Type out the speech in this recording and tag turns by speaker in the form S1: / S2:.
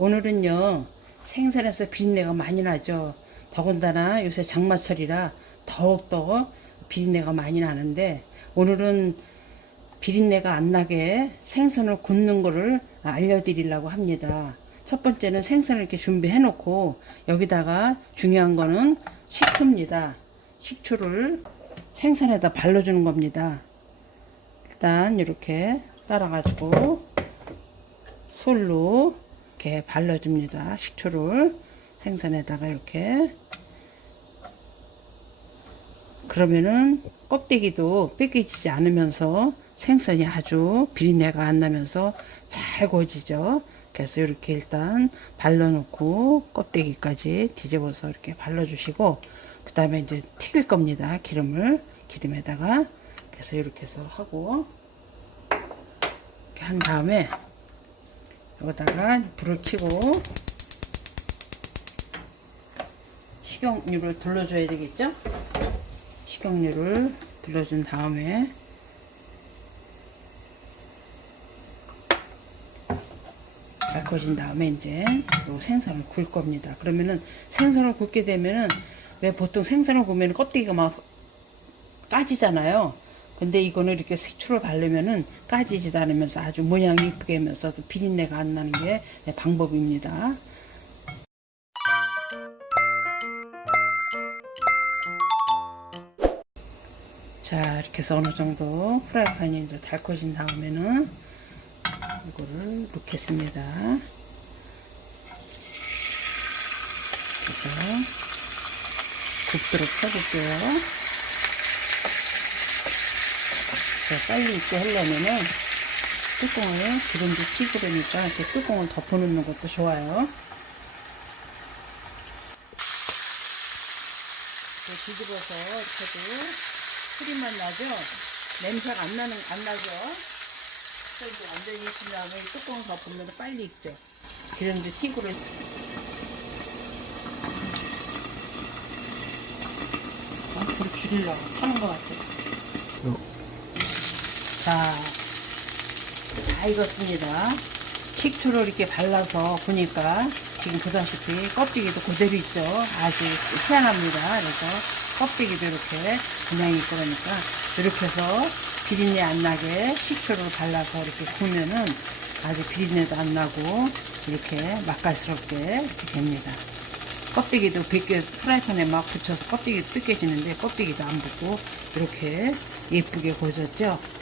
S1: 오늘은요 생선에서 비린내가 많이 나죠. 더군다나 요새 장마철이라 더욱더 비린내가 많이 나는데 오늘은 비린내가 안 나게 생선을 굽는 거를 알려드리려고 합니다. 첫 번째는 생선을 이렇게 준비해 놓고 여기다가 중요한 거는 식초입니다. 식초를 생선에다 발라주는 겁니다. 일단 이렇게 따라 가지고 솔로 이렇게 발라줍니다. 식초를 생선에다가 이렇게 그러면은 껍데기도 뺏기지 않으면서 생선이 아주 비린내가 안 나면서 잘 구워지죠. 그래서 이렇게 일단 발라놓고 껍데기까지 뒤집어서 이렇게 발라주시고 그 다음에 이제 튀길 겁니다. 기름을 기름에다가 그래서 이렇게 해서 하고 이렇게 한 다음에 여기다가 불을 켜고 식용유를 둘러줘야 되겠죠? 식용유를 둘러준 다음에 잘 꺼진 다음에 이제 요 생선을 굴 겁니다. 그러면은 생선을 굽게 되면은 왜 보통 생선을 구우면 껍데기가 막 까지잖아요. 근데 이거는 이렇게 색초를 바르면은 까지지도 않으면서 아주 모양이 이쁘게 하면서 또 비린내가 안 나는 게 방법입니다. 자, 이렇게 해서 어느 정도 프라이팬이 이제 달궈진 다음에는 이거를 넣겠습니다. 그래서 굽도록 펴볼게요. 자, 빨리 익게 하려면은 뚜껑을 기름도 튀고 그러니까 이렇게 뚜껑을 덮어놓는 것도 좋아요. 뒤집어서 이렇게 소리만 나죠? 냄새가 안 나는, 안 나죠? 그래서 완전히 익힌 다음에 이 뚜껑을 덮으면 빨리 익죠. 기름도 튀고 그래. 어, 불 줄이려고 하는 것 같아요. 자, 다 익었습니다. 식초를 이렇게 발라서 보니까 지금 보다시피 껍데기도 그대로 있죠. 아주 희한합니다. 그래서 껍데기도 이렇게 그냥 있고 그러니까 이렇게 해서 비린내 안 나게 식초를 발라서 이렇게 구우면은 아주 비린내도 안 나고 이렇게 맛깔스럽게 이렇게 됩니다. 껍데기도 벗겨 프라이팬에 막 붙여서 껍데기도 벗겨지는데 껍데기도 안 붙고 이렇게 예쁘게 구워졌죠.